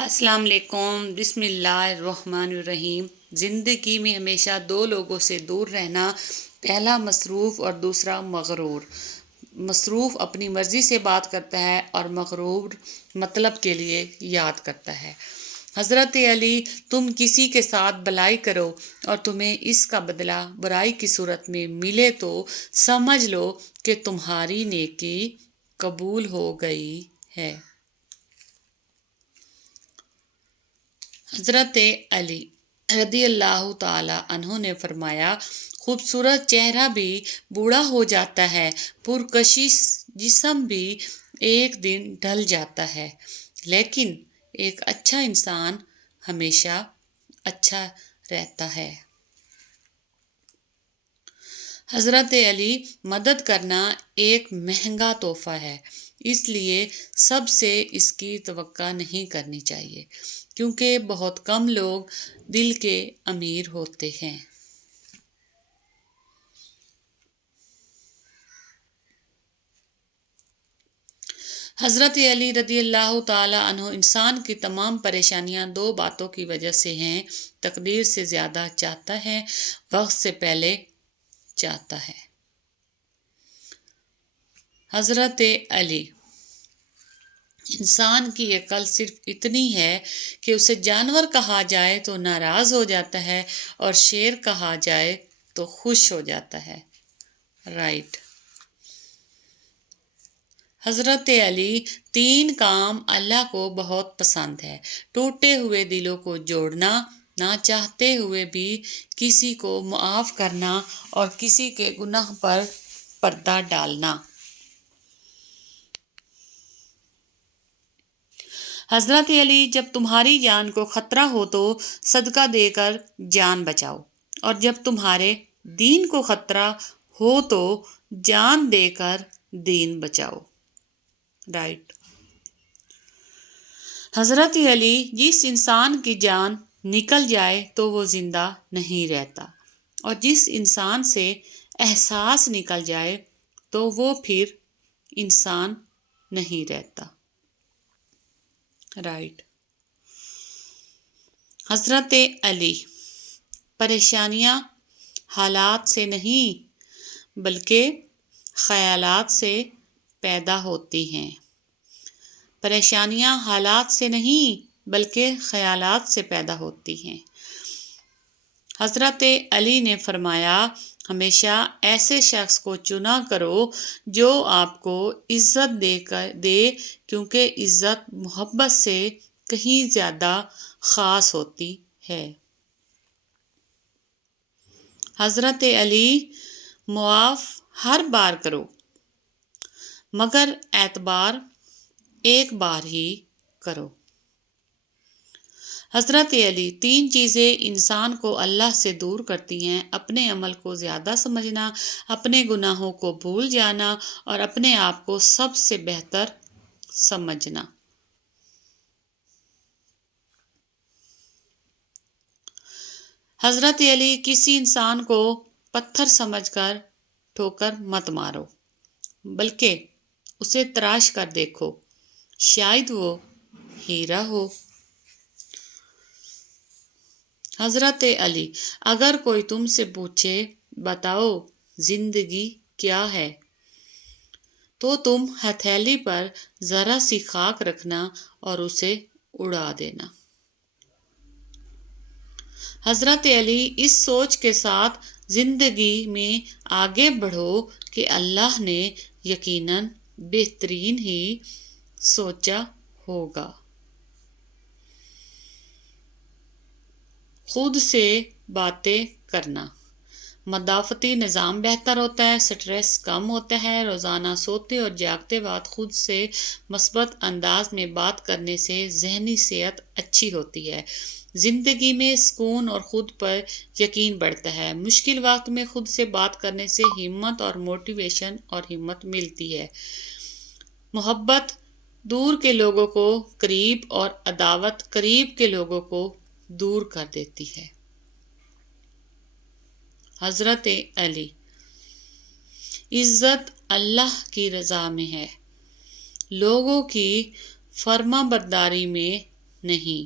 السلام علیکم، بسم اللہ الرحمن الرحیم۔ زندگی میں ہمیشہ دو لوگوں سے دور رہنا، پہلا مصروف اور دوسرا مغرور۔ مصروف اپنی مرضی سے بات کرتا ہے اور مغرور مطلب کے لیے یاد کرتا ہے۔ حضرت علی: تم کسی کے ساتھ بھلائی کرو اور تمہیں اس کا بدلہ برائی کی صورت میں ملے تو سمجھ لو کہ تمہاری نیکی قبول ہو گئی ہے۔ حضرت علی رضی اللہ تعالی عنہ نے فرمایا، خوبصورت چہرہ بھی بوڑھا ہو جاتا ہے، پرکشش جسم بھی ایک دن ڈھل جاتا ہے، لیکن ایک اچھا انسان ہمیشہ اچھا رہتا ہے۔ حضرت علی: مدد کرنا ایک مہنگا تحفہ ہے، اس لیے سب سے اس کی توقع نہیں کرنی چاہیے، کیونکہ بہت کم لوگ دل کے امیر ہوتے ہیں۔ حضرت علی رضی اللہ تعالی عنہ: انسان کی تمام پریشانیاں دو باتوں کی وجہ سے ہیں: تقدیر سے زیادہ چاہتا ہے، وقت سے پہلے چاہتا ہے۔ حضرت علی: انسان کی عقل صرف اتنی ہے کہ اسے جانور کہا جائے تو ناراض ہو جاتا ہے اور شیر کہا جائے تو خوش ہو جاتا ہے۔ رائٹ۔ حضرت علی: تین کام اللہ کو بہت پسند ہے: ٹوٹے ہوئے دلوں کو جوڑنا، نہ چاہتے ہوئے بھی کسی کو معاف کرنا اور کسی کے گناہ پر پردہ ڈالنا۔ حضرت علی: جب تمہاری جان کو خطرہ ہو تو صدقہ دے کر جان بچاؤ، اور جب تمہارے دین کو خطرہ ہو تو جان دے کر دین بچاؤ۔ رائٹ۔ حضرت علی: جس انسان کی جان نکل جائے تو وہ زندہ نہیں رہتا، اور جس انسان سے احساس نکل جائے تو وہ پھر انسان نہیں رہتا۔ رائٹ۔ حضرت علی: پریشانیاں حالات سے نہیں بلکہ خیالات سے پیدا ہوتی ہیں۔ پریشانیاں حالات سے نہیں بلکہ خیالات سے پیدا ہوتی ہیں۔ حضرت علی نے فرمایا، ہمیشہ ایسے شخص کو چنا کرو جو آپ کو عزت دے، کیونکہ عزت محبت سے کہیں زیادہ خاص ہوتی ہے۔ حضرت علی: معاف ہر بار کرو مگر اعتبار ایک بار ہی کرو۔ حضرت علی: تین چیزیں انسان کو اللہ سے دور کرتی ہیں: اپنے عمل کو زیادہ سمجھنا، اپنے گناہوں کو بھول جانا اور اپنے آپ کو سب سے بہتر سمجھنا۔ حضرت علی: کسی انسان کو پتھر سمجھ کر ٹھوکر مت مارو، بلکہ اسے تراش کر دیکھو، شاید وہ ہیرا ہو۔ حضرت علی: اگر کوئی تم سے پوچھے بتاؤ زندگی کیا ہے، تو تم ہتھیلی پر ذرا سی خاک رکھنا اور اسے اڑا دینا۔ حضرت علی: اس سوچ کے ساتھ زندگی میں آگے بڑھو کہ اللہ نے یقیناً بہترین ہی سوچا ہوگا۔ خود سے باتیں کرنا۔ مدافعتی نظام بہتر ہوتا ہے، سٹریس کم ہوتا ہے۔ روزانہ سوتے اور جاگتے وقت خود سے مثبت انداز میں بات کرنے سے ذہنی صحت اچھی ہوتی ہے، زندگی میں سکون اور خود پر یقین بڑھتا ہے۔ مشکل وقت میں خود سے بات کرنے سے ہمت اور موٹیویشن اور ہمت ملتی ہے۔ محبت دور کے لوگوں کو قریب اور عداوت قریب کے لوگوں کو دور کر دیتی ہے۔ حضرت علی: عزت اللہ کی رضا میں ہے، لوگوں کی فرما برداری میں نہیں۔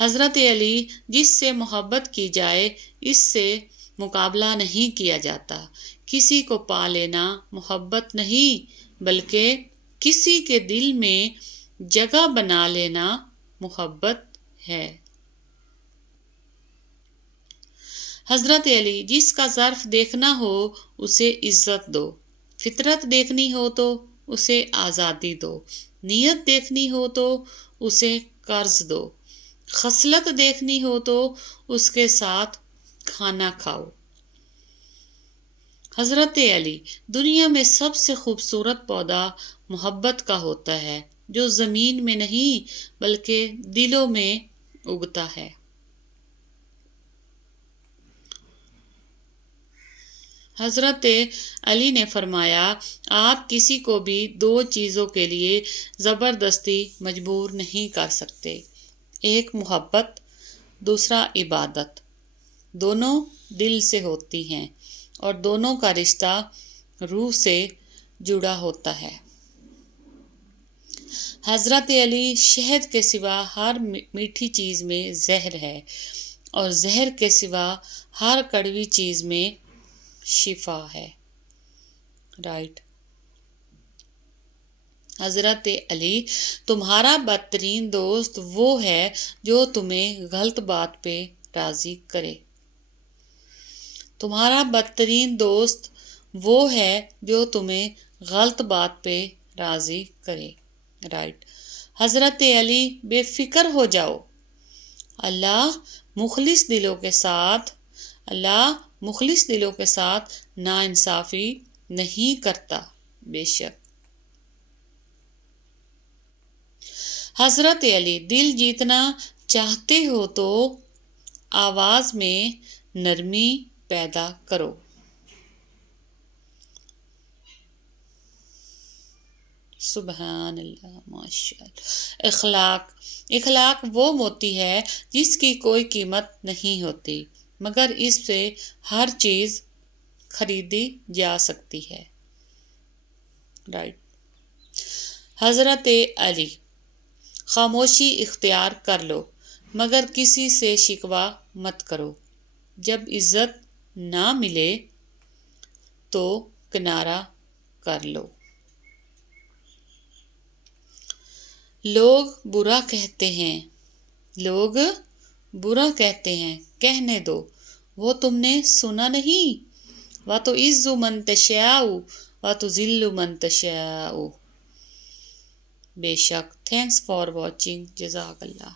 حضرت علی: جس سے محبت کی جائے اس سے مقابلہ نہیں کیا جاتا۔ کسی کو پا لینا محبت نہیں بلکہ کسی کے دل میں جگہ بنا لینا محبت ہے۔ حضرت علی: جس کا ظرف دیکھنا ہو اسے عزت دو، فطرت دیکھنی ہو تو اسے آزادی دو، نیت دیکھنی ہو تو اسے قرض دو، خصلت دیکھنی ہو تو اس کے ساتھ کھانا کھاؤ۔ حضرت علی: دنیا میں سب سے خوبصورت پودا محبت کا ہوتا ہے جو زمین میں نہیں بلکہ دلوں میں اگتا ہے۔ حضرت علی نے فرمایا: آپ کسی کو بھی دو چیزوں کے لیے زبردستی مجبور نہیں کر سکتے، ایک محبت، دوسرا عبادت۔ دونوں دل سے ہوتی ہیں اور دونوں کا رشتہ روح سے جڑا ہوتا ہے۔ حضرت علی: شہد کے سوا ہر میٹھی چیز میں زہر ہے اور زہر کے سوا ہر کڑوی چیز میں شفا ہے۔ رائٹ۔ حضرت علی: تمہارا بدترین دوست وہ ہے جو تمہیں غلط بات پہ راضی کرے۔ تمہارا بدترین دوست وہ ہے جو تمہیں غلط بات پہ راضی کرے۔ رائٹ۔ حضرت علی: بے فکر ہو جاؤ، اللہ مخلص دلوں کے ساتھ ناانصافی نہیں کرتا۔ بے شک۔ حضرت علی: دل جیتنا چاہتے ہو تو آواز میں نرمی پیدا کرو۔ سبحان اللہ، ماشاء اللہ۔ اخلاق وہ موتی ہے جس کی کوئی قیمت نہیں ہوتی مگر اس سے ہر چیز خریدی جا سکتی ہے۔ رائٹ۔ حضرت علی: خاموشی اختیار کر لو مگر کسی سے شکوہ مت کرو، جب عزت نہ ملے تو کنارہ کر لو۔ لوگ برا کہتے ہیں، کہنے دو، وہ تم نے سنا نہیں، وَتُعِزُّ مَن تَشَاءُ وَتُذِلُّ مَن تَشَاءُ۔ بے شک۔ Thanks for watching. جزاک اللہ۔